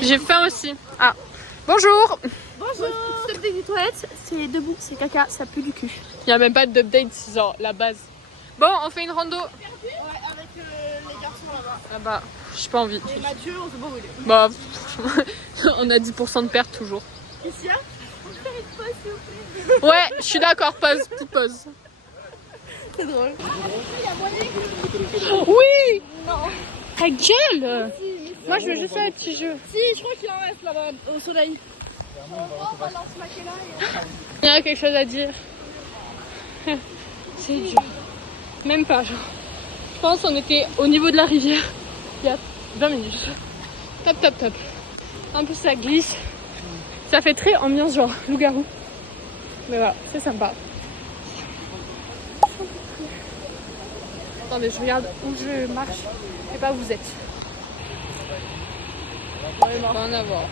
J'ai faim aussi. Ah, bonjour. Bonjour. Stop des toilettes, c'est debout, c'est caca, ça pue du cul. Il n'y a même pas d'update, c'est genre la base. Bon, on fait une rando. Ouais, avec les garçons là-bas. Ah bah, j'ai pas envie. Et Mathieu, on sait pas où il est. Bah, on a 10% de perte toujours. Ici, on peut faire une pause s'il vous plaît. Ouais, je suis d'accord, pause, petite pause. C'est drôle. Oui. Non. Ta gueule. Moi, je veux juste faire un petit jeu. Si, je crois qu'il en reste là-bas, au soleil. On va lancer ma là. Il y a quelque chose à dire. C'est dur. Même pas, genre. Je pense qu'on était au niveau de la rivière il y a 20 minutes. Top, top, top. En plus, ça glisse. Ça fait très ambiance, genre loup-garou. Mais voilà, c'est sympa. Attendez, je regarde où je marche et pas où vous êtes. On va en avoir.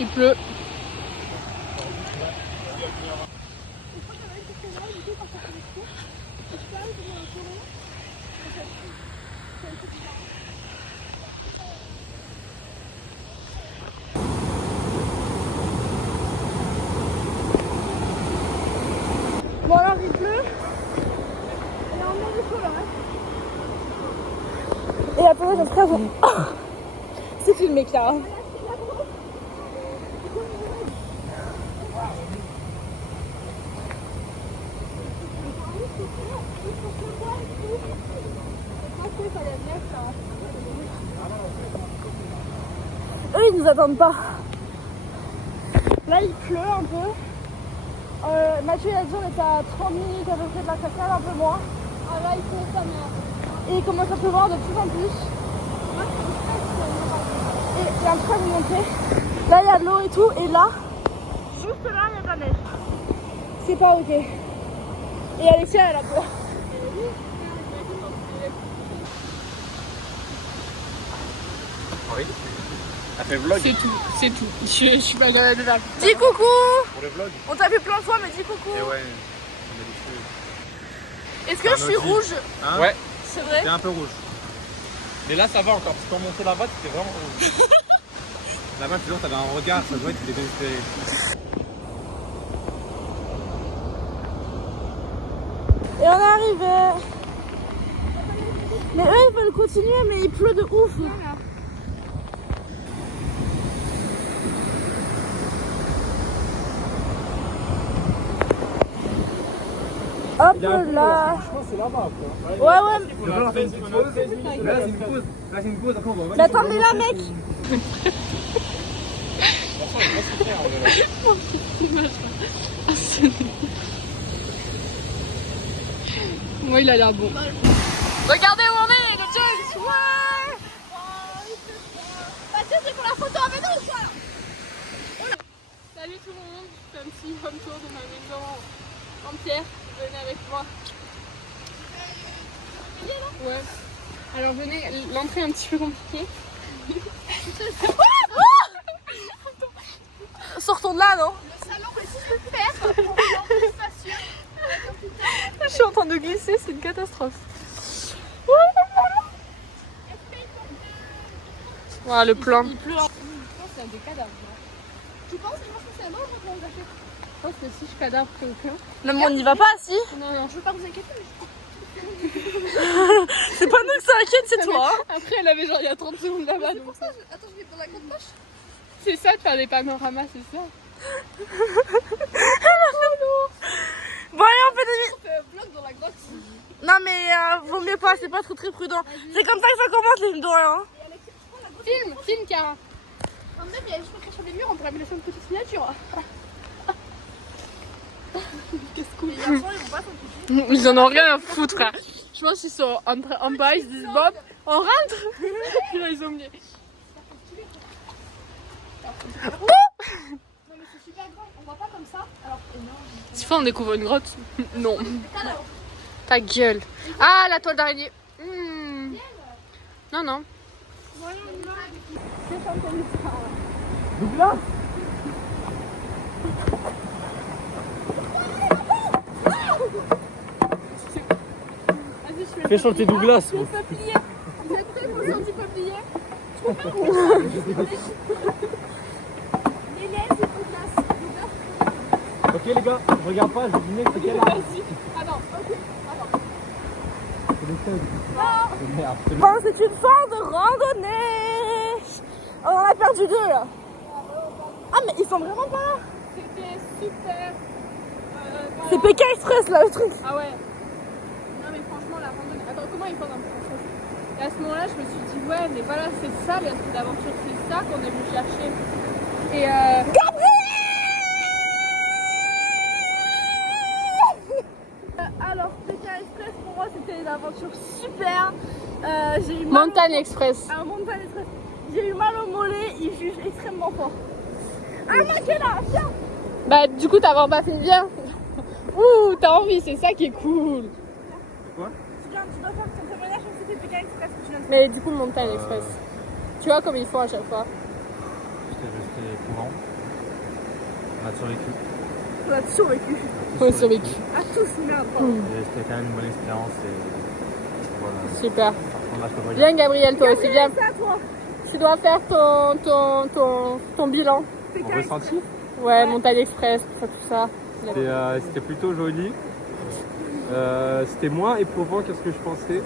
Il pleut. Bon alors il pleut. Et on est du coup là. Et attendez, j'en serais bon. C'est filmé Clara. Eux ils nous attendent pas. Là il pleut un peu. Mathieu il a dit on était à 30 minutes à peu près de la cascade, un peu moins. Ah là il pleut sa mère. Et il commence à pleuvoir de plus en plus. Et il y a un truc à vous montrer. Là il y a de l'eau et tout. Et là, juste là il y a de la neige. C'est pas ok. Et Alexia elle a peur. Oui. Elle fait vlog. C'est tout, c'est tout. Je suis pas capable de la. Dis coucou. Pour le vlog. On t'a vu plein de fois mais dis coucou. Et ouais. Est-ce que je suis rouge? Hein ouais. C'est vrai? T'es un peu rouge. Mais là ça va encore, parce qu'on montait là-bas, t'étais vraiment rouge. Là-bas, toujours t'avais un regard, ça doit être désespéré. Et on est arrivé. Mais eux ils veulent continuer mais il pleut de ouf. Hop là. Je pense que c'est là-bas. Ouais ouais. Là c'est une pause. Là c'est une pause. Après on va. Mais attends mais là mec. Moi, il a l'air bon. Regardez où on est, le James. Ouais. Mathieu c'est pour la photo avec nous quoi. Salut tout le monde. Je fais un petit home tour de ma maison en pierre. Venez avec moi. Ouais. Alors venez, l'entrée est un petit peu compliquée. Sortons de là non? Le salon est super pour l'entrée spacieux. Je suis en train de glisser, c'est une catastrophe. Voilà le plan. Il pleut. Je pense qu'il y a des cadavres. Tu penses que c'est un autre qu'on a fait? Je pense que si je cadavre quelqu'un. Non mais on n'y va pas si. Non, non. Je veux pas vous inquiéter, mais C'est pas nous que ça inquiète, c'est toi. Après, elle avait genre il y a 30 secondes là-bas. c'est Donc pour ça. Attends, je vais dans la grande poche. c'est ça de faire des panoramas, c'est ça. Bon allez on fait des... On fait un vlog dans la grotte. Non mais vaut mieux pas, c'est pas très prudent. C'est comme ça que ça commence les vidéos hein. Filme, Cara. En même, il y a juste marqué sur les murs, on pourrait laisser une petite signature. Les garçons ils vont pas s'en foutre. Ils en ont rien à foutre, frère. Je pense qu'ils sont en bas, ils se disent Bob, on rentre. Là, ils ont mis. Non, mais c'est super grand, on voit pas comme ça. Alors, énorme. Si fois on découvre une grotte. Non. Ta gueule. Ah, la toile d'araignée. Non, non. Douglas. Vas-y, Fais chanter Douglas. Le peuplier. Vous êtes prêts pour le chant du peuplier? L'élève et Douglas. Ok les gars, je regarde pas, je vais deviner c'est quel arbre. Ah non, ok. C'est le seul. Merde, c'est le- Bon, c'est une fin de randonnée. On en a perdu 2 là. Ah mais ils sont vraiment pas là. C'était super. C'est PK Express là le truc. Ah ouais. Non mais franchement la randonnée. Attends, comment ils font un peu français? Et à ce moment-là, je me suis dit ouais, mais voilà, c'est ça l'esprit d'aventure, c'est ça qu'on est venu chercher. Et Alors PK Express pour moi c'était une aventure super. J'ai eu mal Montagne Express. à Montagne Express. J'ai eu mal au mollet, il juge extrêmement fort. Ah Makela, viens. Bah du coup t'as vraiment pas fait bien. Ouh, t'as envie, c'est ça qui est cool. Tu dois faire ton témoignage comme si c'était PK Express que tu viens de faire. Mais du coup Montagne Express. Tu vois comme ils font à chaque fois. J'étais courant. On a survécu. On a survécu. On a survécu. À tous, merde. Et c'était quand même une bonne expérience. Et voilà. Super. On lâche pas pris. Bien Gabriel, toi aussi bien. C'est à toi. Tu dois faire ton bilan. Mon ressenti, Ouais, Montagne Express, tout ça. c'était plutôt joli. C'était moins éprouvant que ce que je pensais.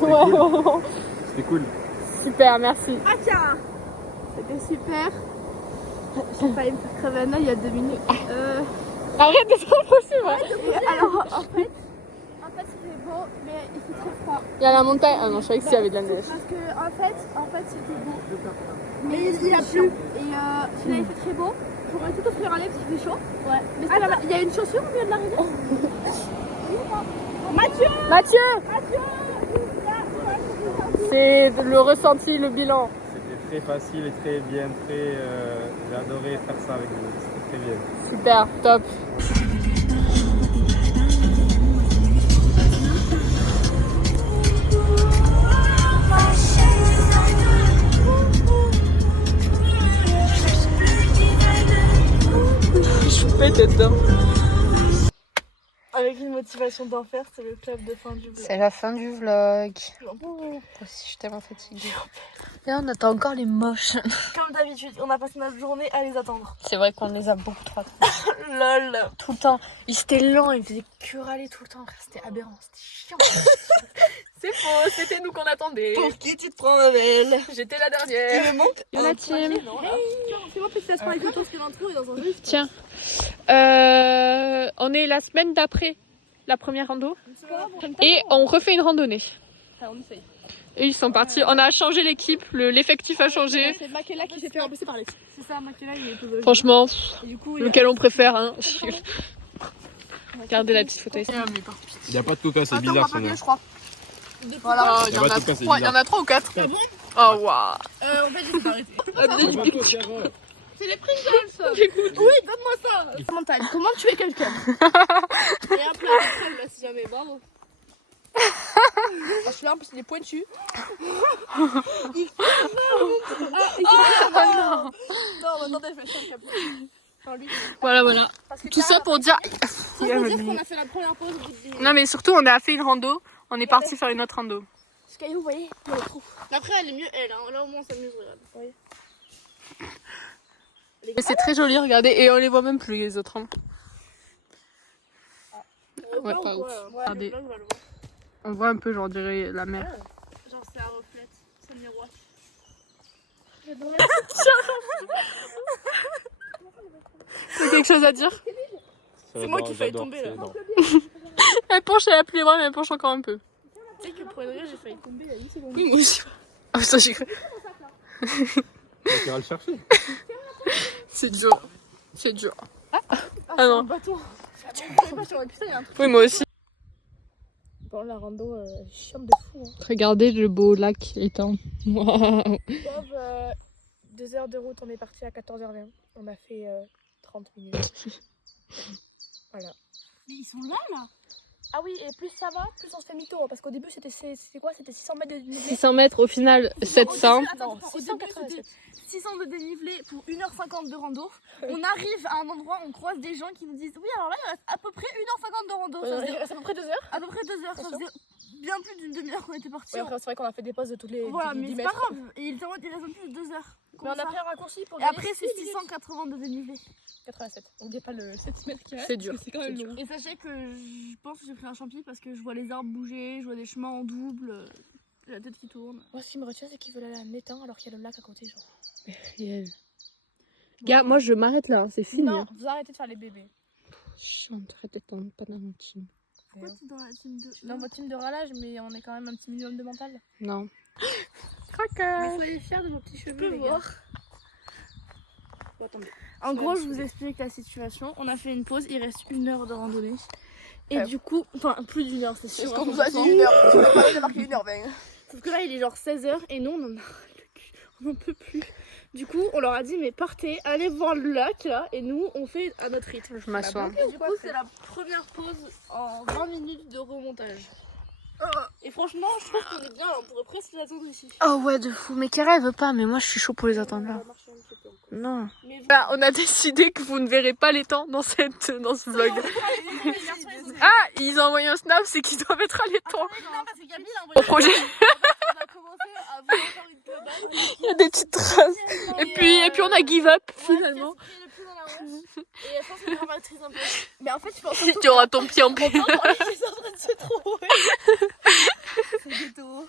Ouais. C'était cool. Super, merci. Ah tiens. c'était super. J'ai failli me faire crever un œil il y a 2 minutes. Arrête de te rapprocher, ouais. Alors en fait c'était beau, mais il fait très froid. Il y a la montagne. Ah non, je savais que s'il y avait de la neige. Parce que en fait c'était beau. Mais il a c'était plu. chiant. Et s'il avait fait très beau, j'aurais tout offrir un lait parce qu'il fait chaud. Ouais. Mais c'est pas- il y a une chaussure au milieu de l'arrivée. Mathieu. Mathieu, c'est le ressenti, le bilan. C'était très facile et très bien. J'ai adoré faire ça avec vous. C'était très bien. Super, top. Je peux être dedans. Avec une motivation d'enfer, c'est le club de fin du vlog. C'est la fin du vlog. Moi aussi, je suis tellement fatiguée. Là, on attend encore les moches. Comme d'habitude, on a passé notre journée à les attendre. C'est vrai qu'on les a beaucoup trop attendus. Lol. Tout le temps. Ils étaient lents, ils faisaient que râler tout le temps. C'était aberrant, c'était chiant. C'est faux, c'était nous qu'on attendait. Pour qui tu te prends, Mabel? J'étais la dernière. Tu me montres? Yonatime. Fais-moi félicitations avec toi parce que l'intro est dans un jeu. Tiens. On est la semaine d'après la première rando. Et on refait une randonnée. On essaye. Et ils sont partis. On a changé l'équipe, l'effectif a changé. C'est Makela qui s'est fait remplacer par les. C'est ça, Makela il est tout Franchement, Et du coup, lequel on préfère, hein. Regardez la petite photo ici. Il n'y a pas de coca, c'est bizarre ce nom. je crois. Voilà. Il y a pas de coca, c'est bizarre. a 3 ou 4. Oh waouh. En fait, j'ai arrêté. C'est les Pringles. Oui, donne-moi ça. Montagne, comment tuer quelqu'un? Et un plat de crème là, si jamais, bravo. Ah, celui-là en plus il est pointu. Non, attendez, je vais faire le cap. Enfin, lui, Voilà. Tout ça pour dire. ça pour dire qu'on a fait la première pause. Non mais surtout on a fait une rando. On est parti faire une autre rando. Ce caillou, vous voyez, il y a le trou. Après, elle est mieux, elle. Hein. Là, au moins, on s'amuse, regarde. Vous voyez. Mais c'est très joli, regardez. Et on les voit même plus les autres. Hein. Ouais, pas ouf. Regardez. On voit un peu, genre, on dirait la mer. Genre, c'est un reflet, c'est un miroir. T'as quelque chose à dire? C'est moi qui fallait tomber, là. Elle penche, elle appuie les bras, mais elle penche encore un peu. Tu sais que pour une vraie, j'ai failli tomber il y a une seconde. Oui, moi aussi. Ah, ça, j'ai cru. Tu vas le chercher. C'est dur. C'est dur. Ah non. Bâton. Oui, moi aussi. Bon, la rando, chiante de fou. Hein. Regardez le beau lac étang. Waouh. 2 heures de route, on est parti à 14h20. On a fait 30 minutes. Voilà. Mais ils sont là. Ah oui, et plus ça va, plus on se fait mytho. Hein, parce qu'au début, c'était quoi? C'était 600 mètres de dénivelé. 600 mètres au final, 700. Attends, au début, c'était 600 de dénivelé pour 1h50 de rando. On arrive à un endroit, on croise des gens qui nous disent oui, alors là, il reste à peu près 1h50 de rando. Ça faisait C'est à peu près 2 heures. à peu près 2 heures. Ça faisait bien plus d'une demi-heure qu'on était partis. Ouais, après, c'est vrai qu'on a fait des pauses de toutes les Voilà, mais 10 c'est pas mètres. grave. Et il était en mode, il reste plus de 2 heures. Mais Comme on a ça. pris un raccourci pour Et gagner après, c'est 6 minutes. 680 de dénivelé. 87. N'oubliez pas le 7 mètres qui reste. C'est dur. parce que C'est quand même C'est long. Et sachez que je pense que j'ai pris un champi parce que je vois les arbres bouger, je vois des chemins en double, j'ai la tête qui tourne. Moi, ce qui me retient, c'est qu'ils veulent aller à un étang alors qu'il y a le lac à côté. Genre. Gars, moi je m'arrête là, c'est fini. Non, vous arrêtez de faire les bébés. Chanterai pas dans mon team. Pourquoi tu es dans la team 2 Je suis dans votre team de râlage, mais on est quand même un petit minimum de mental. Non. Mais soyez fiers de vos petits cheveux, peux les voir. gars. En gros, je vous explique la situation. On a fait une pause, il reste 1 heure de randonnée. Et du coup, enfin plus d'1 heure, c'est sûr. Est-ce qu'on hein, vous a dit 1 heure? On a parlé de marquer 1h20. Sauf que là, il est genre 16h et nous, on en a le cul. On n'en peut plus. Du coup, on leur a dit, mais partez, allez voir le lac là. Et nous, on fait à notre rythme. Je m'assois. Et du coup, c'est la première pause en 20 minutes de remontage. Et franchement, je trouve qu'on est bien, on pourrait presque les attendre ici. Oh ouais, de fou. Mais Kara, elle veut pas, mais moi je suis chaud pour les attendre là. Non. Mais Bah, on a décidé que vous ne verrez pas les temps dans ce vlog. Ah, ils ont envoyé un snap, c'est qu'ils doivent être à l'étang. Non, parce que Camille a Au envoyé. projet, On a commencé à vouloir faire une cabane. il y a des petites traces. Et puis on a give up finalement. Le pied dans la hanche. Et je pense que c'est dramatrice un peu. Mais en fait, je pense surtout Tu auras ton pied en paix. qu'ils sont en train de se trouver. C'est ghetto.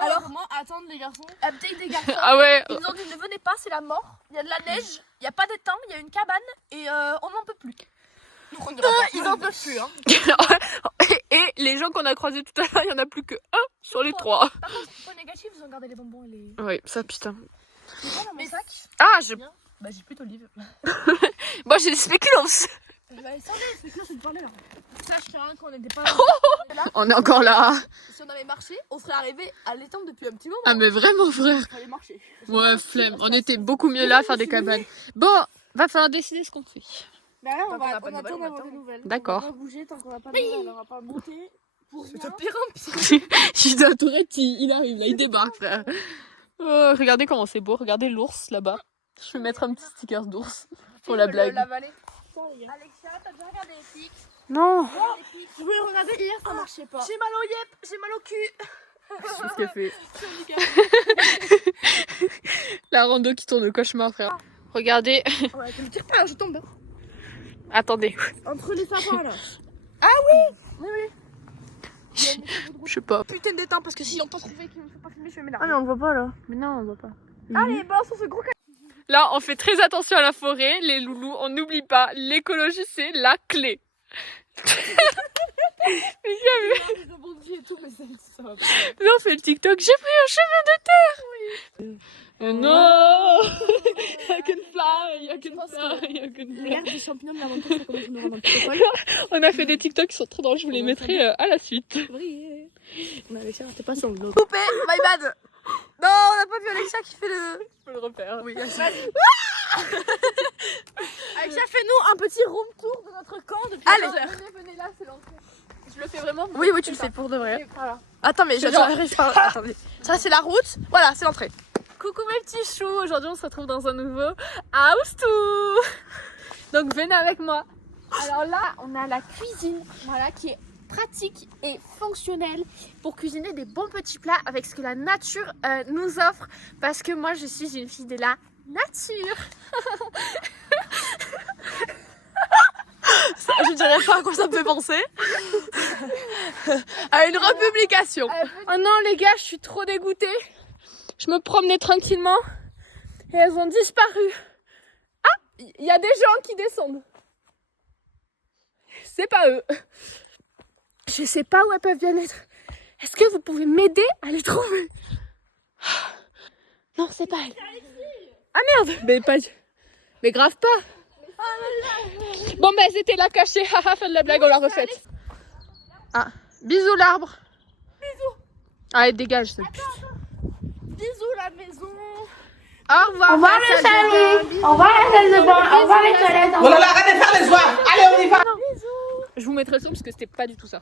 Alors, comment attendre les garçons? Update des garçons. Ah ouais. Ils nous ont dit ne venez pas, c'est la mort. Il y a de la neige, il n'y a pas d'étang, il y a une cabane et on n'en peut plus. Ils en peuvent plus, hein. Et les gens qu'on a croisés tout à l'heure, il y en a plus que un sur les 3. Par contre, point négatif, ils ont gardé les bonbons et les. Oui, ça putain. C'est quoi dans mon sac? Ah, je... Bah, j'ai plutôt livre. Moi j'ai des spéculoos. Bah, attendez, c'est quoi cette parler là? Sache qu'on n'était pas. On est encore là. Si on avait marché, on serait arrivé à l'étang depuis un petit moment. Ah mais vraiment frère. Il fallait marcher. Ouais, flemme. On était beaucoup mieux là à faire des cabanes. Bon, va falloir décider ce qu'on fait. Bah là, Tant qu'on n'a pas de on attend nouvelles, on d'avoir attend. des nouvelles. D'accord. On va pas bouger tant qu'on n'a pas de nouvelles. On va pas monter. Pour rien. C'est pire un pire. Gilda Tourette, il arrive là, il débarque frère. Oh, regardez comment c'est beau, regardez l'ours là-bas. Je vais mettre un petit sticker d'ours pour la blague. La vallée. Alexia, t'as bien regardé les pics? Non. Je voulais regarder hier, ça marchait pas. J'ai mal au yep, j'ai mal au cul. C'est ce qu'elle fait. La rando qui tourne au cauchemar frère. Regardez. Ouais, tu me tires pas, je tombe. Attendez. Entre les sapins là. Je sais pas. Putain d'étang parce que s'ils n'ont pas trouvé qu'il ne faut pas filmer, je vais m'énerver. Ah, mais on le voit pas là. Mais non, on voit pas. Allez, balance sur ce gros Là, on fait très attention à la forêt, les loulous. On n'oublie pas, l'écologie, c'est la clé. Les abondis et tout, mais ça va pas. Là, on fait le TikTok. J'ai pris un chemin de terre. Oh non. I can fly, I can fly, I can fly. Regarde des champignons de la montagne, ça commence à nous rendre un petit peu folle. On a fait des TikTok qui sont trop drôles. Je vous les mettrai à la suite. On avait cher, t'es pas sur le dos. Coupé, my bad. Non, on n'a pas vu Alexia qui fait le. Je peux le refaire. Oui. Alexia, fais-nous un petit room tour de notre camp depuis Allez. 2 heures. Venez là, c'est l'entrée. Je le fais vraiment. Oui, tu le fais pour de vrai. Voilà. Attends, mais j'arrive pas. Attendez. Ça, c'est la route. Voilà, c'est l'entrée. Coucou mes petits choux. Aujourd'hui, on se retrouve dans un nouveau house tour. Donc, venez avec moi. Alors là, on a la cuisine, voilà, qui est pratique et fonctionnelle pour cuisiner des bons petits plats avec ce que la nature nous offre. Parce que moi, je suis une fille de la nature. Ça, je dirais pas à quoi ça me fait penser. À une republication. Oh non, les gars, je suis trop dégoûtée. Je me promenais tranquillement et elles ont disparu. Ah, il y a des gens qui descendent. C'est pas eux. Je sais pas où elles peuvent bien être. Est-ce que vous pouvez m'aider à les trouver? Non, c'est pas elles. Ah merde. Mais grave pas. Bon, bah elles étaient là cachées. Haha, fin de la blague, on l'a refaite. Ah, bisous l'arbre. Bisous. Allez, dégage ce pute. Bisous la maison. Au revoir. Au revoir le salon, au revoir la salle de bain, au revoir les toilettes. Oh là là, arrêtez de faire les soirs. Allez, on y va. Je vous mettrai le son parce que c'était pas du tout ça.